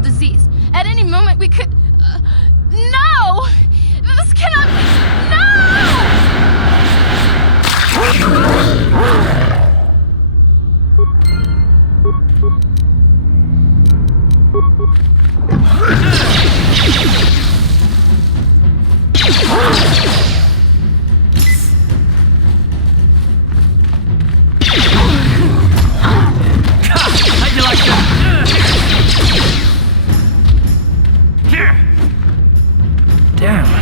ghoul disease. At any moment we could... no! This cannot be... No! How'd you like that? Damn.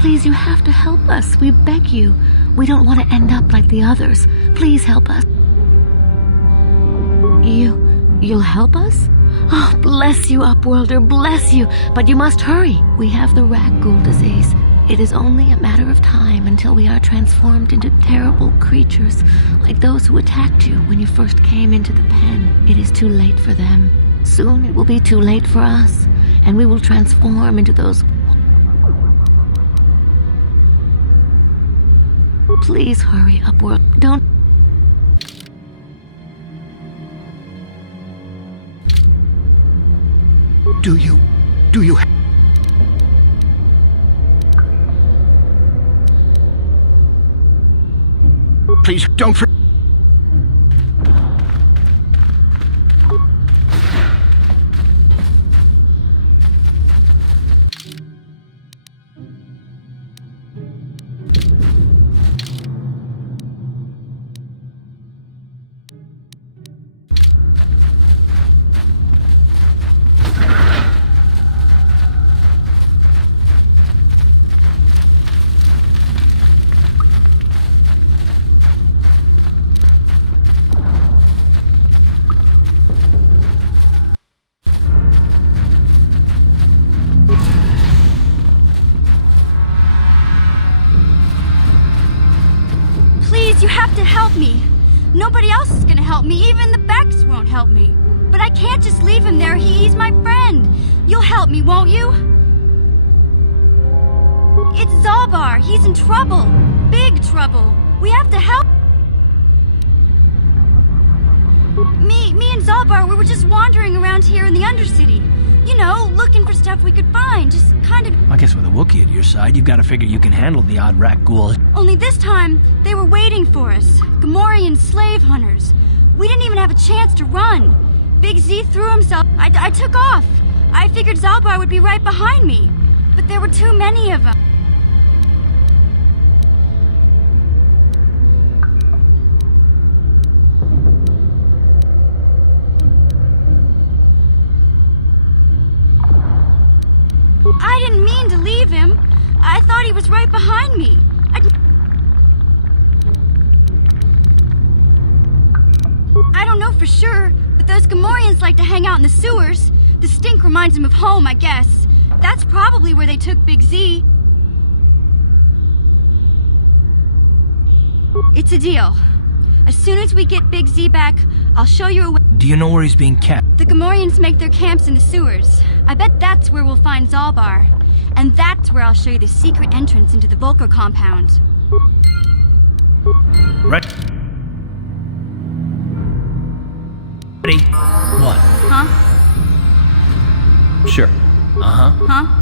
Please, you have to help us. We beg you. We don't want to end up like the others. Please help us. You'll help us? Oh, bless you, Upworlder, bless you. But you must hurry. We have the rat ghoul disease. It is only a matter of time until we are transformed into terrible creatures, like those who attacked you when you first came into the pen. It is too late for them. Soon it will be too late for us, and we will transform into those... Please hurry, Upworld. Don't... Do you... Please, don't... You have to help me. Nobody else is gonna help me. Even the Becks won't help me. But I can't just leave him there. He's my friend. You'll help me, won't you? It's Zalbar. He's in trouble. Big trouble. We have to help. Me and Zalbar, we were just wandering around here in the Undercity. You know, looking for stuff we could find. Just kind of... I guess with a Wookiee at your side, you've got to figure you can handle the odd rat ghoul. Only this time, they were waiting for us. Gamorrean slave hunters. We didn't even have a chance to run. Big Z threw himself. I took off. I figured Zalbar would be right behind me. But there were too many of them. I didn't mean to leave him. I thought he was right behind me. I don't know for sure, but those Gamorreans like to hang out in the sewers. The stink reminds them of home, I guess. That's probably where they took Big Z. It's a deal. As soon as we get Big Z back, I'll show you a way. Do you know where he's being kept? The Gamorreans make their camps in the sewers. I bet that's where we'll find Zalbar. And that's where I'll show you the secret entrance into the Volker compound. Ready? What? Huh? Sure. Uh-huh. Huh?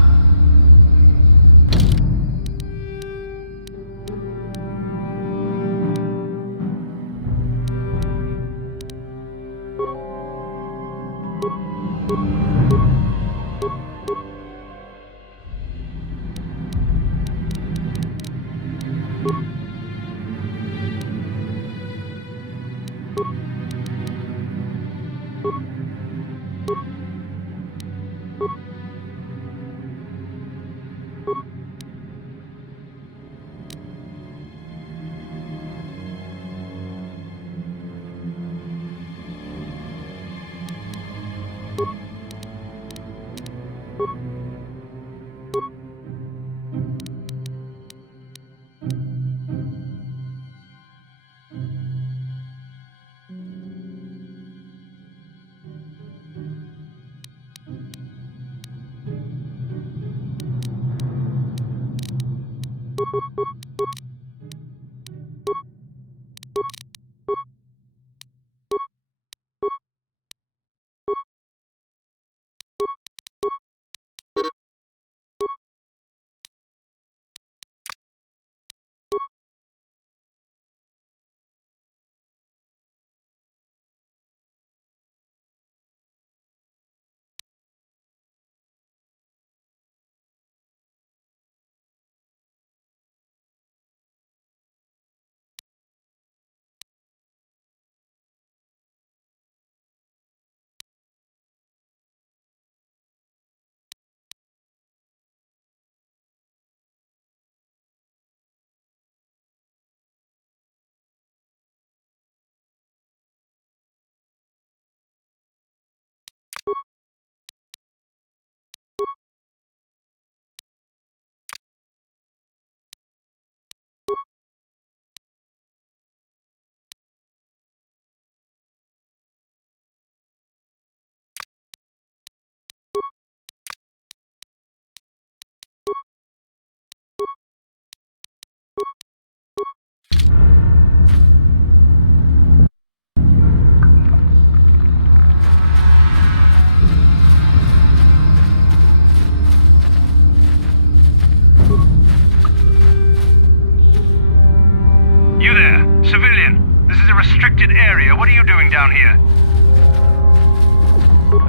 You there, civilian. This is a restricted area. What are you doing down here?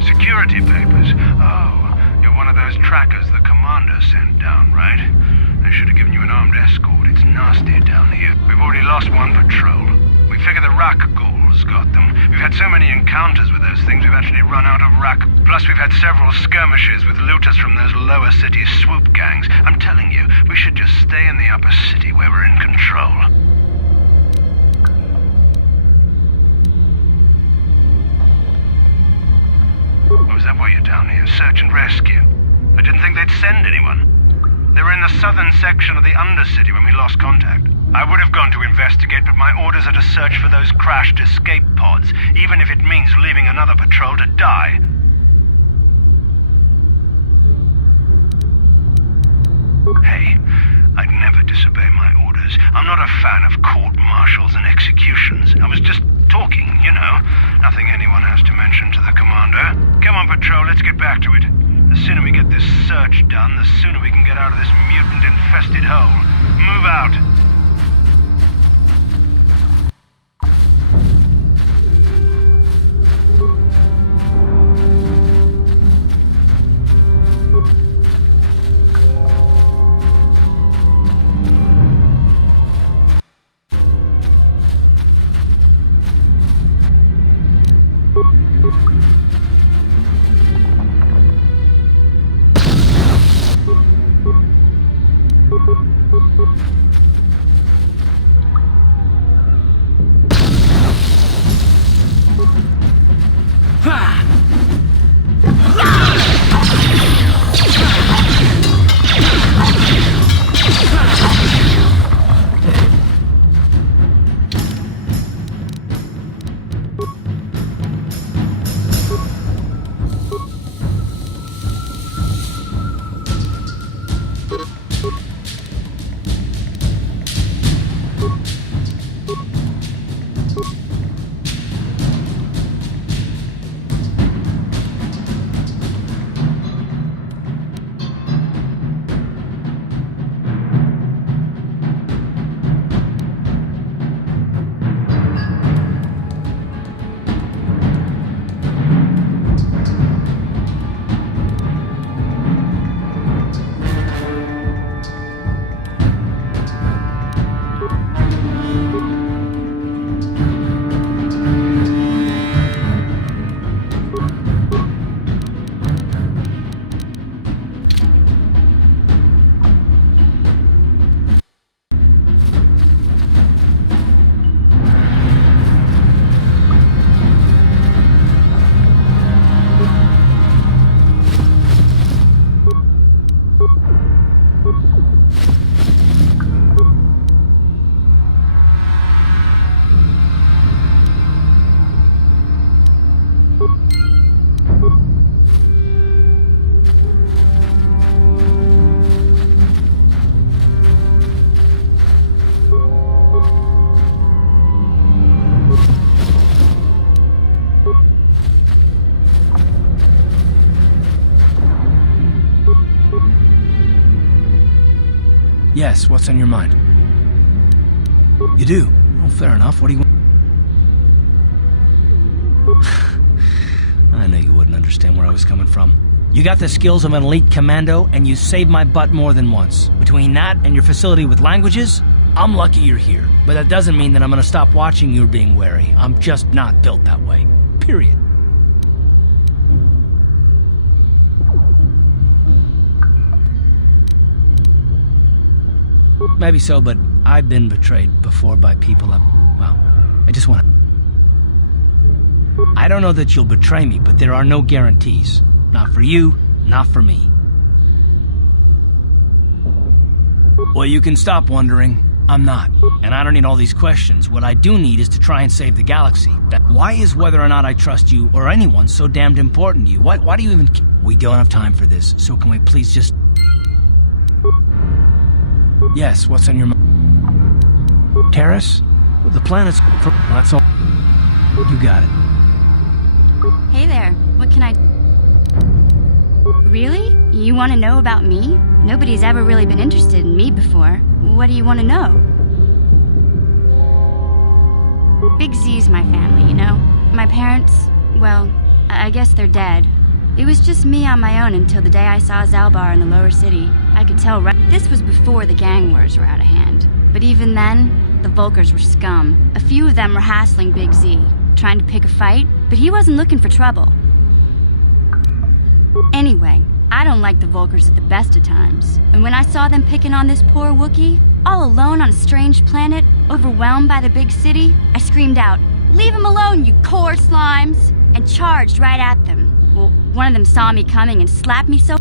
Security papers. Oh, you're one of those trackers the commander sent down, right? They should have given you an armed escort. It's nasty down here. We've already lost one patrol. We figure the rack ghouls got them. We've had so many encounters with those things, we've actually run out of rack. Plus, we've had several skirmishes with looters from those lower city swoop gangs. I'm telling you, we should just stay in the upper city where we're in control. Oh, is that why you're down here? Search and rescue? I didn't think they'd send anyone. They were in the southern section of the Undercity when we lost contact. I would have gone to investigate, but my orders are to search for those crashed escape pods, even if it means leaving another patrol to die. Hey, I'd never disobey my orders. I'm not a fan of court-martials and executions. I was just talking, you know. Nothing anyone has to mention to the commander. Come on, patrol, let's get back to it. The sooner we get this search done, the sooner we can get out of this mutant-infested hole. Move out. Yes, what's on your mind? You do? Well, fair enough. What do you want? I knew you wouldn't understand where I was coming from. You got the skills of an elite commando, and you saved my butt more than once. Between that and your facility with languages, I'm lucky you're here. But that doesn't mean that I'm gonna stop watching you being wary. I'm just not built that way. Period. Maybe so, but I've been betrayed before by people I just want to... I don't know that you'll betray me, but there are no guarantees. Not for you, not for me. Well, you can stop wondering. I'm not. And I don't need all these questions. What I do need is to try and save the galaxy. Why is whether or not I trust you or anyone so damned important to you? Why do you even... We don't have time for this, so can we please just... Yes, what's on your mind? Terrace? The planet's... That's all... You got it. Hey there, what can I... Really? You want to know about me? Nobody's ever really been interested in me before. What do you want to know? Big Z's my family, you know? My parents, well, I guess they're dead. It was just me on my own until the day I saw Zalbar in the lower city. I could tell right... This was before the gang wars were out of hand. But even then, the Volkers were scum. A few of them were hassling Big Z, trying to pick a fight, but he wasn't looking for trouble. Anyway, I don't like the Volkers at the best of times. And when I saw them picking on this poor Wookiee, all alone on a strange planet, overwhelmed by the big city, I screamed out, "Leave him alone, you core slimes!" and charged right at them. Well, one of them saw me coming and slapped me so...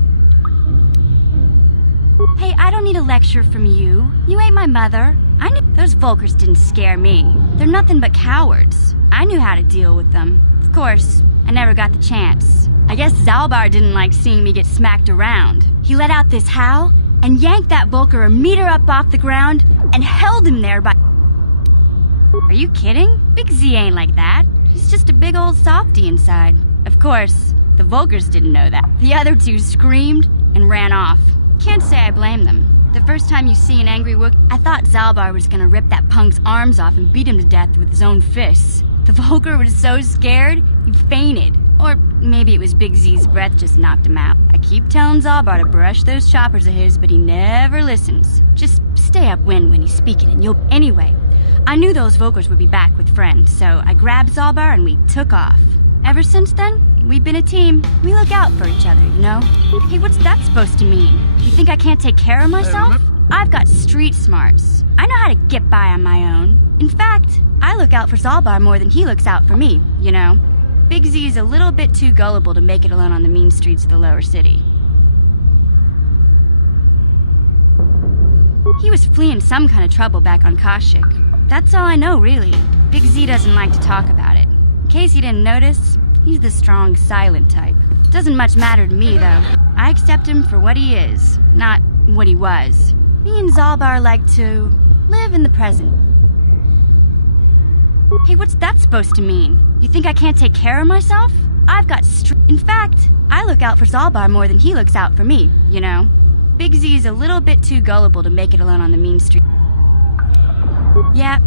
Hey, I don't need a lecture from you. You ain't my mother. I knew those Volkers didn't scare me. They're nothing but cowards. I knew how to deal with them. Of course, I never got the chance. I guess Zalbar didn't like seeing me get smacked around. He let out this howl and yanked that Volker a meter up off the ground and held him there by... Are you kidding? Big Z ain't like that. He's just a big old softy inside. Of course, the Volkers didn't know that. The other two screamed and ran off. Can't say I blame them. The first time you see an angry Wookiee, I thought Zalbar was gonna rip that punk's arms off and beat him to death with his own fists. The Volker was so scared, he fainted. Or maybe it was Big Z's breath just knocked him out. I keep telling Zalbar to brush those choppers of his, but he never listens. Just stay upwind when he's speaking and you'll... Anyway, I knew those Volkers would be back with friends, so I grabbed Zalbar and we took off. Ever since then, we've been a team. We look out for each other, you know? Hey, what's that supposed to mean? You think I can't take care of myself? I've got street smarts. I know how to get by on my own. In fact, I look out for Zalbar more than he looks out for me, you know? Big Z is a little bit too gullible to make it alone on the mean streets of the lower city. He was fleeing some kind of trouble back on Kashyyyk. That's all I know, really. Big Z doesn't like to talk about it. In case you didn't notice, he's the strong, silent type. Doesn't much matter to me, though. I accept him for what he is, not what he was. Me and Zalbar like to live in the present. Hey, what's that supposed to mean? You think I can't take care of myself? I've got In fact, I look out for Zalbar more than he looks out for me, you know? Big Z is a little bit too gullible to make it alone on the mean street. Yeah,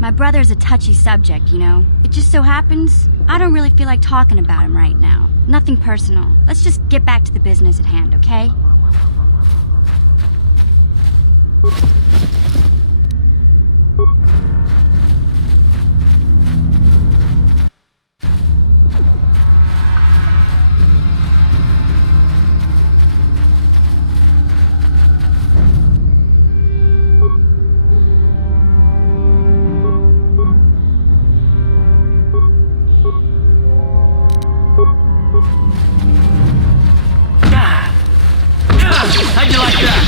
My brother's a touchy subject, you know? It just so happens, I don't really feel like talking about him right now. Nothing personal. Let's just get back to the business at hand, okay? How'd you like that?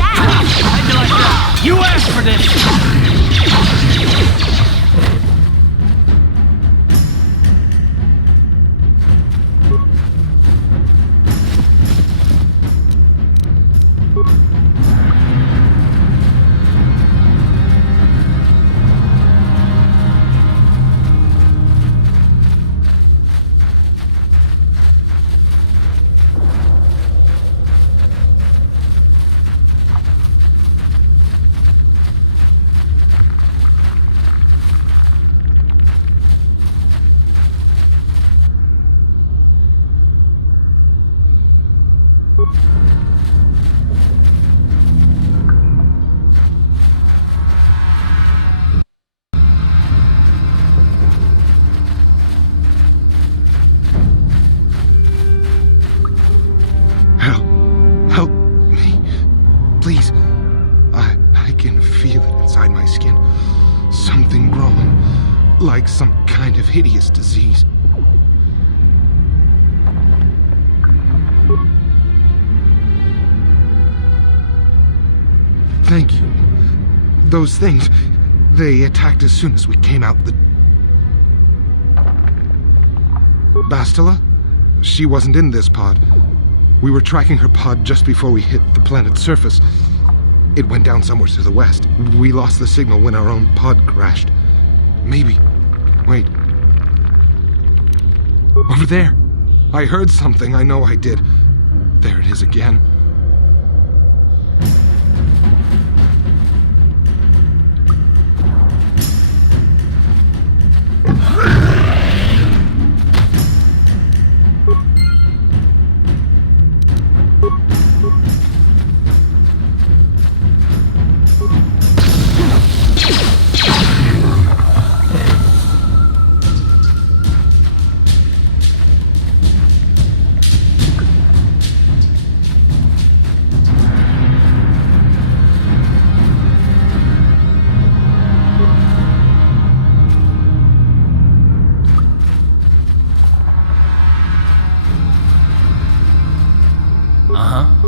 How'd you like that? You asked for this! Help me. Please. I can feel it inside my skin. Something growing. Like some kind of hideous disease. Thank you. Those things, they attacked as soon as we came out the... Bastila? She wasn't in this pod. We were tracking her pod just before we hit the planet's surface. It went down somewhere to the west. We lost the signal when our own pod crashed. Maybe... Wait. Over there! I heard something, I know I did. There it is again.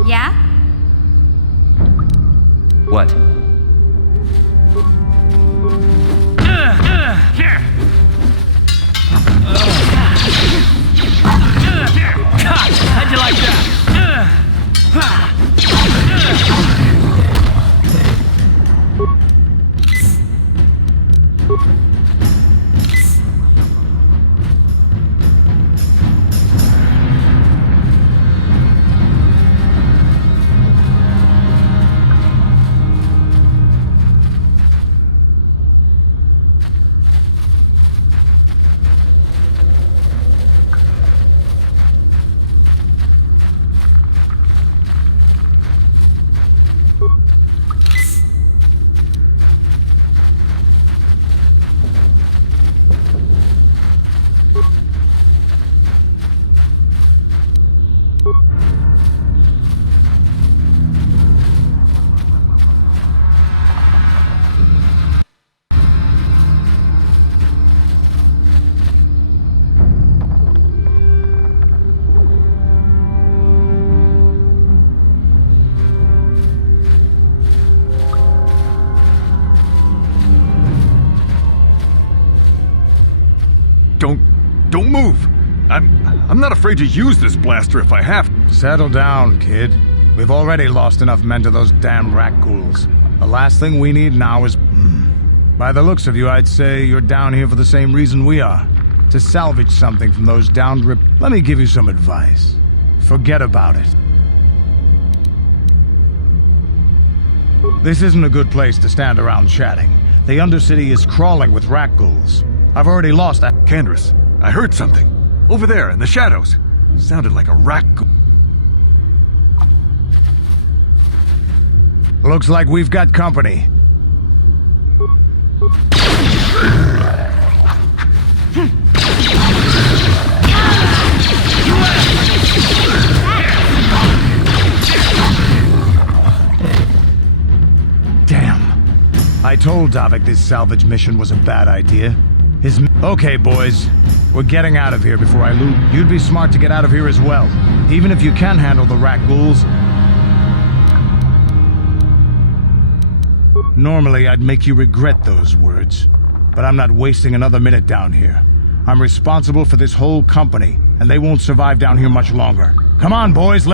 Yeah? What? How'd you like that? Don't move! I'm not afraid to use this blaster if I have to. Settle down, kid. We've already lost enough men to those damn rat ghouls. The last thing we need now is... By the looks of you, I'd say you're down here for the same reason we are. To salvage something from those downed rip... Let me give you some advice. Forget about it. This isn't a good place to stand around chatting. The Undercity is crawling with rat ghouls. I've already lost that... Candace, I heard something. Over there, in the shadows. Sounded like a rat ghoul. Looks like we've got company. Damn. I told Davik this salvage mission was a bad idea. Okay, boys. We're getting out of here before I loot. You'd be smart to get out of here as well. Even if you can handle the rat ghouls. Normally, I'd make you regret those words. But I'm not wasting another minute down here. I'm responsible for this whole company, and they won't survive down here much longer. Come on, boys.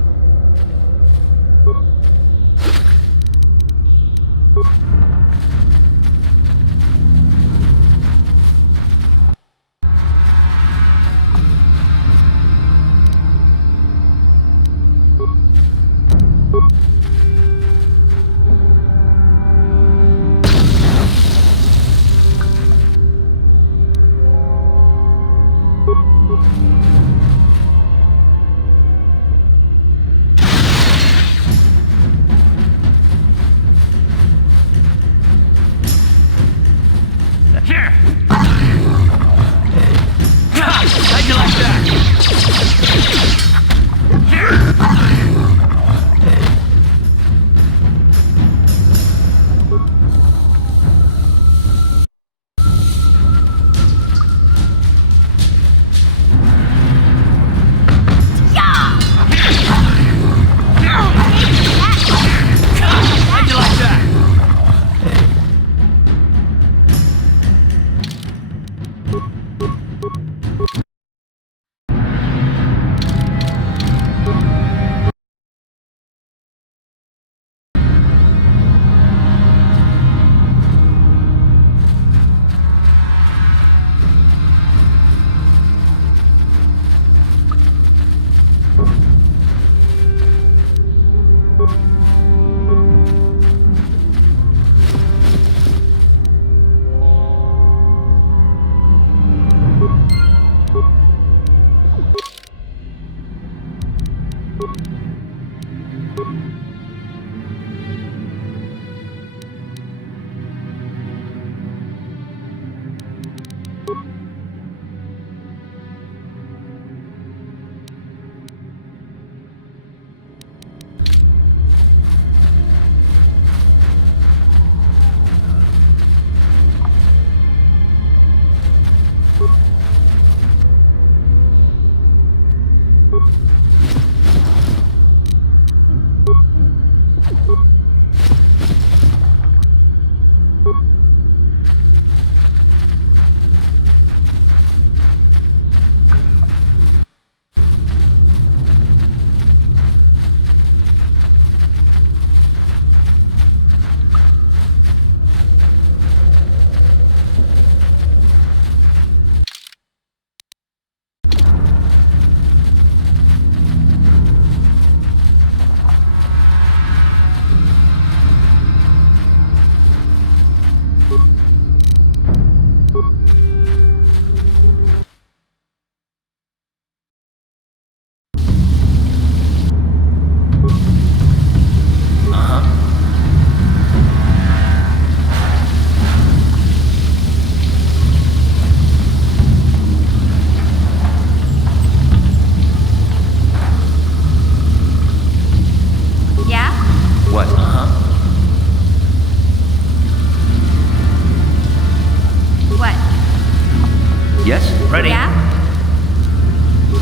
Ready? Yeah?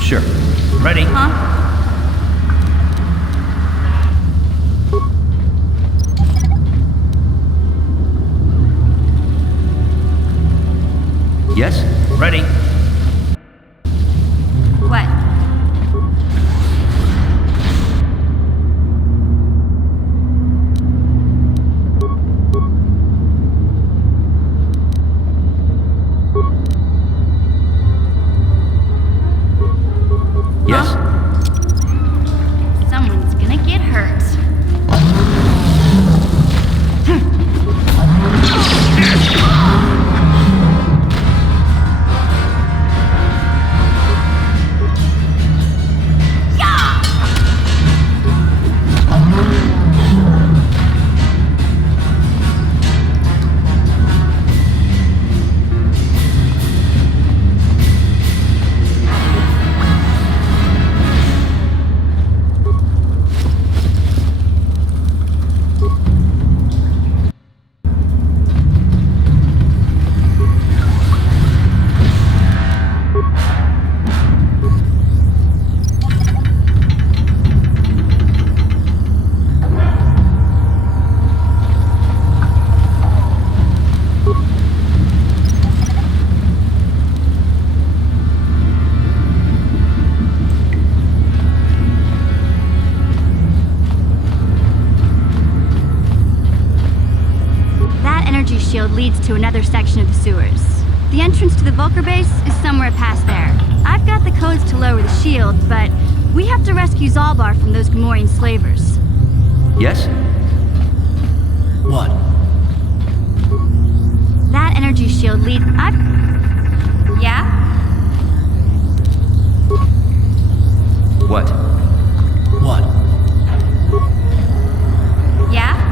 Sure. Ready? Huh? Yes? Ready? What? Yes? Someone's gonna get hurt. Shield leads to another section of the sewers. The entrance to the Vulcar base is somewhere past there. I've got the codes to lower the shield, but we have to rescue Zalbar from those Gamorrean slavers. Yes? What? That energy shield leads... Yeah? What? What? Yeah?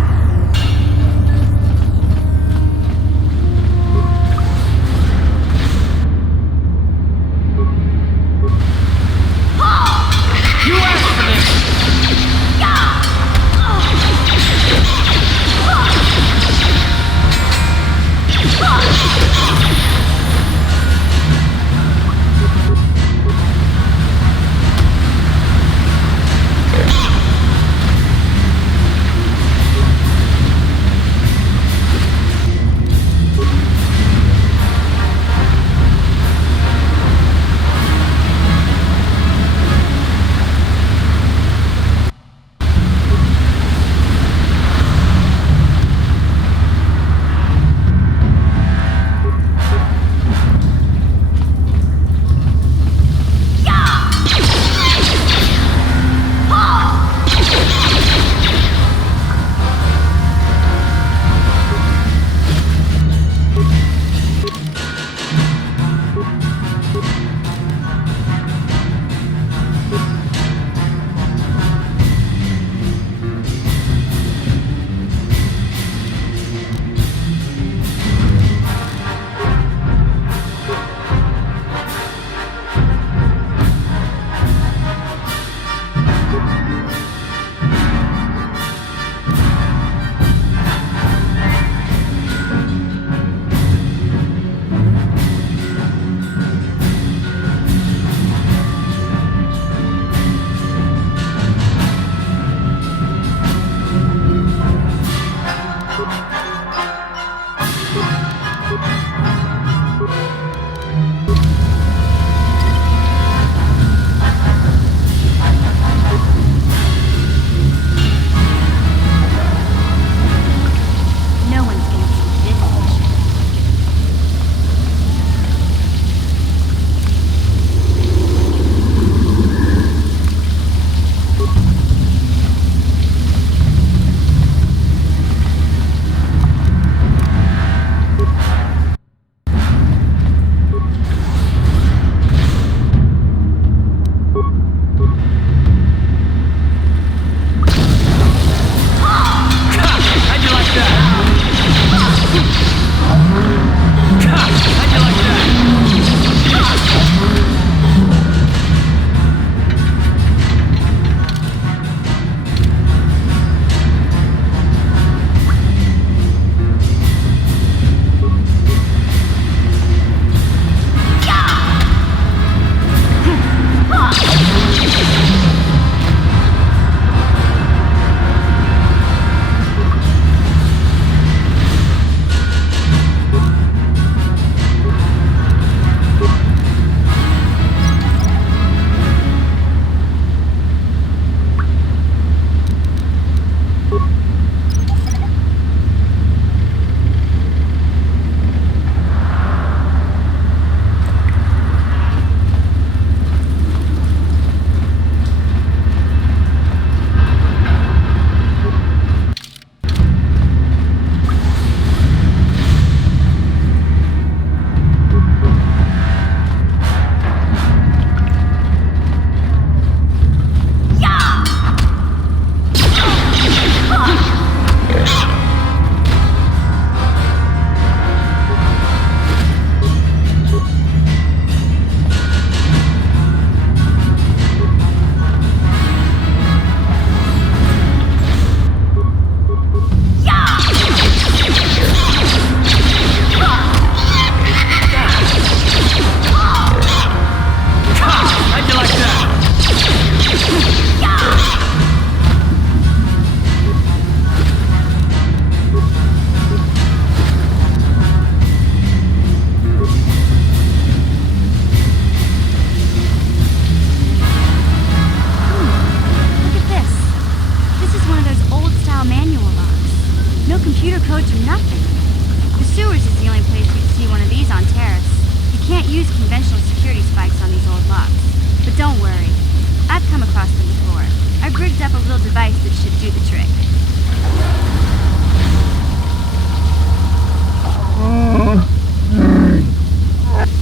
little device that should do the trick.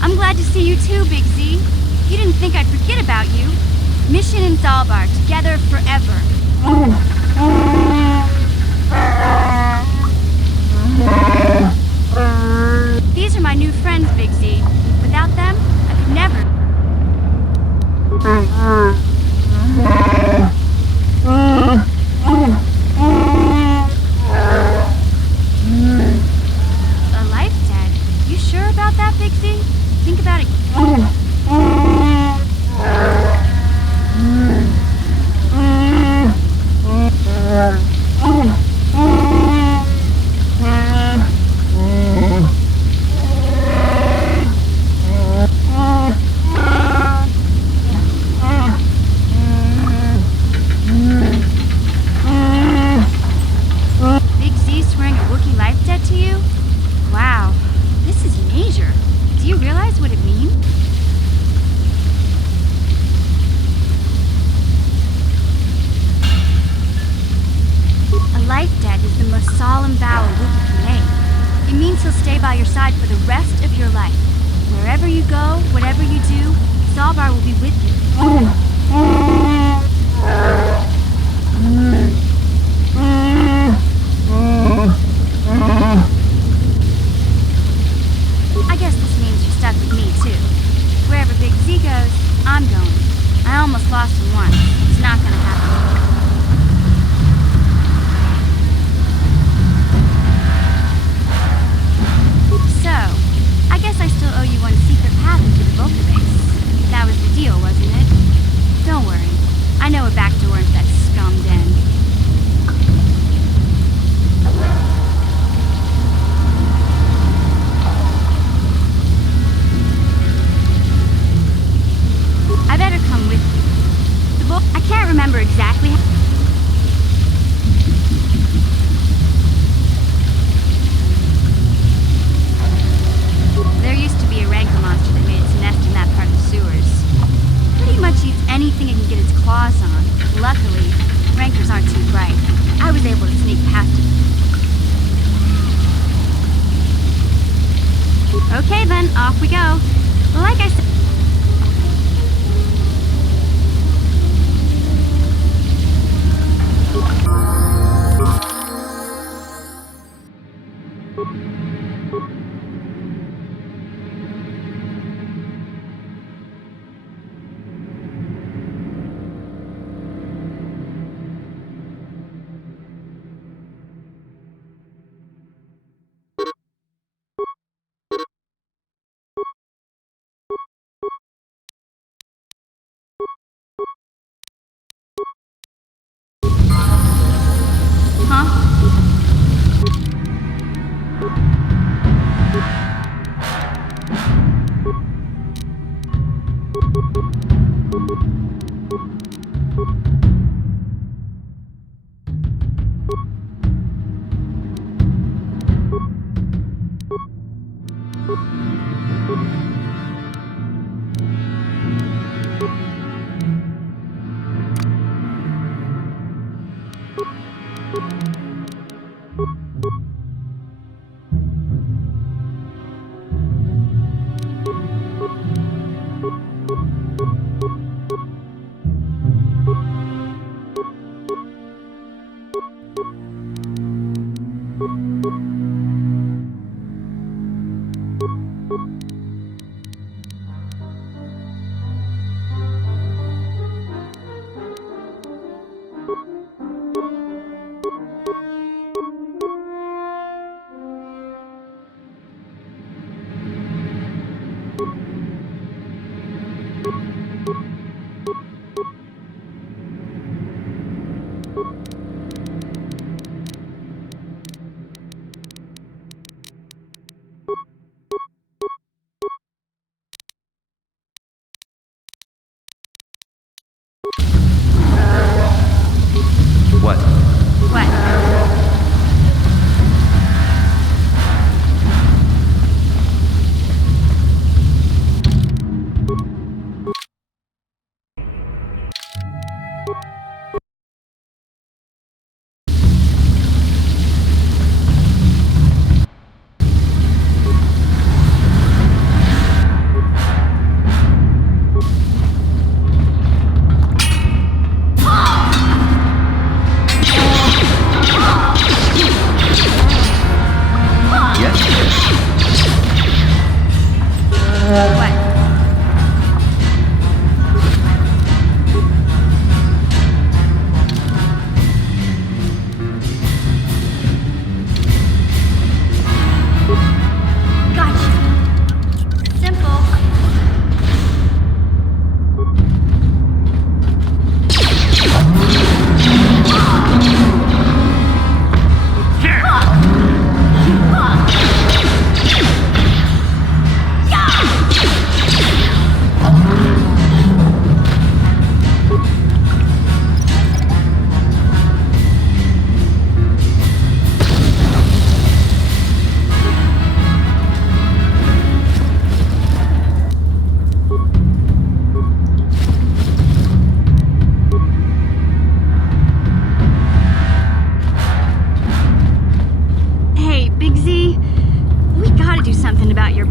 I'm glad to see you too, Big Z. You didn't think I'd forget about you. Mission in Zalbar, together forever. These are my new friends, Big Z. Without them, I could never. A life debt? You sure about that, Big Z? Think about it. Big Z swearing a Wookiee life debt to you? Wow, this is major. Do you realize what it means? A life debt is the most solemn vow a Wookiee can make. It means he'll stay by your side for the rest of your life. Wherever you go, whatever you do, Zalbar will be with you. I guess this means you're stuck with me, too. Wherever Big Z goes, I'm going. I almost lost him once. It's not gonna happen. So, I guess I still owe you one secret path into the Vulcan base. That was the deal, wasn't it? Don't worry. I know a back door into that scum den. I better come with you. I can't remember exactly how. There used to be a rancor monster that made its nest in that part of the sewers. Pretty much eats anything it can get its claws on. Luckily, rancors aren't too bright. I was able to sneak past it. Okay then, off we go. Like I said.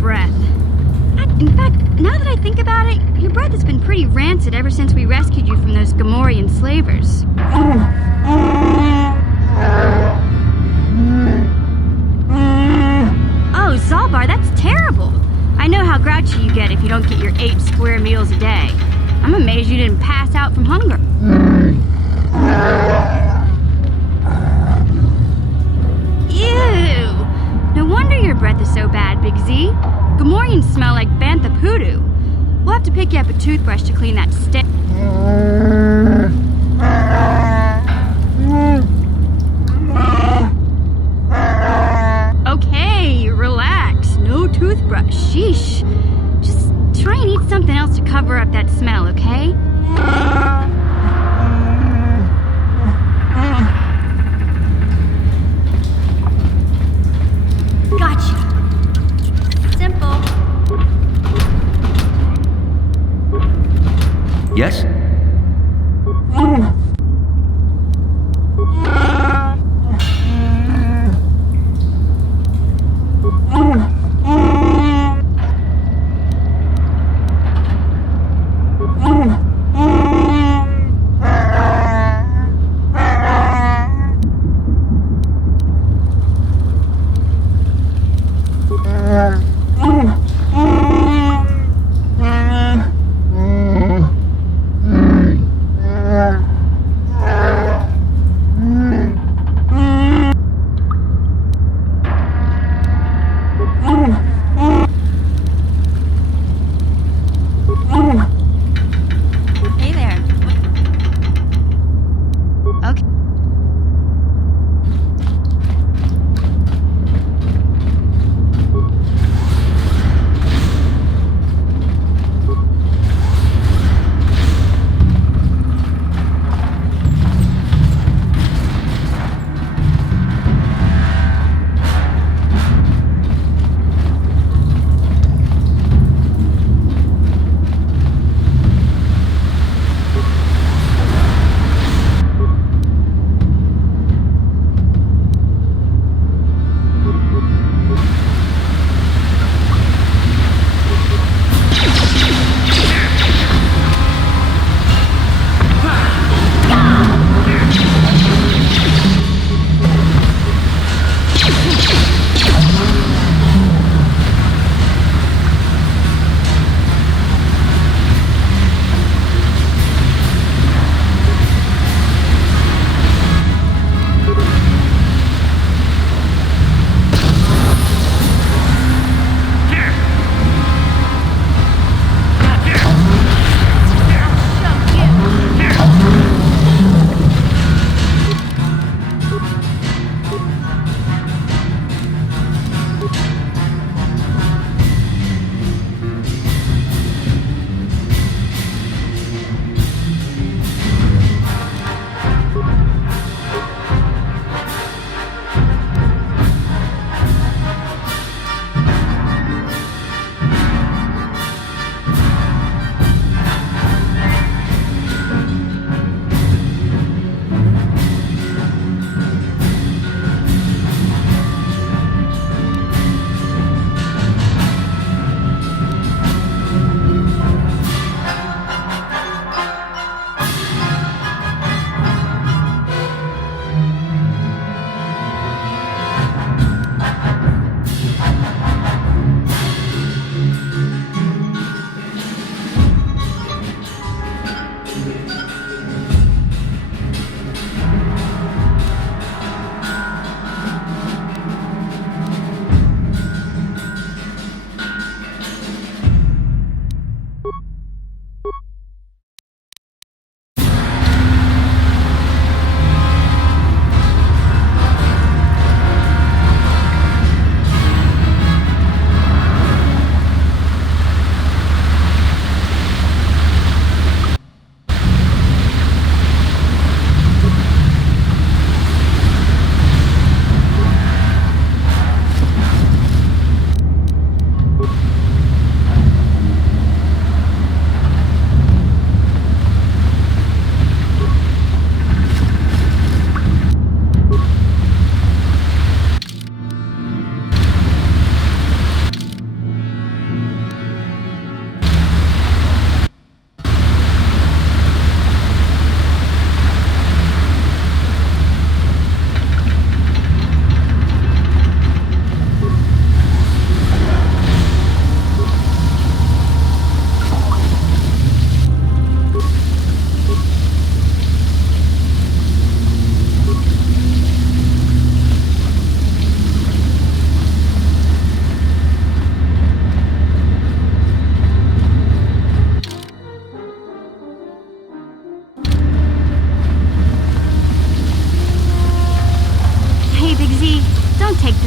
breath. In fact, now that I think about it, your breath has been pretty rancid ever since we rescued you from those Gamorrean slavers. Oh, Zalbar, that's terrible. I know how grouchy you get if you don't get your 8 square meals a day. I'm amazed you didn't pass out from hunger. Ew! No wonder your breath is so bad, Big Z. Gamorreans smell like bantha poodoo. We'll have to pick you up a toothbrush to clean that stink. Okay, relax. No toothbrush. Sheesh. Just try and eat something else to cover up that smell, okay?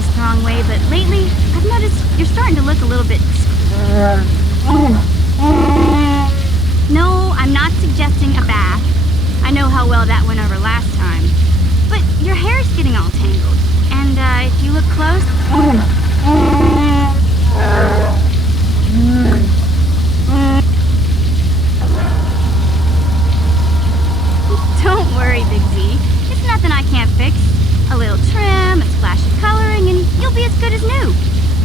this the wrong way, but lately, I've noticed you're starting to look a little bit... No, I'm not suggesting a bath. I know how well that went over last time. But your hair's getting all tangled. And, if you look close... Don't worry, Big Z. It's nothing I can't fix. A little trim, a splash of coloring, and you'll be as good as new.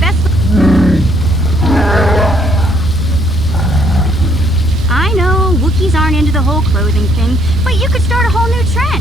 Best... I know, Wookiees aren't into the whole clothing thing, but you could start a whole new trend.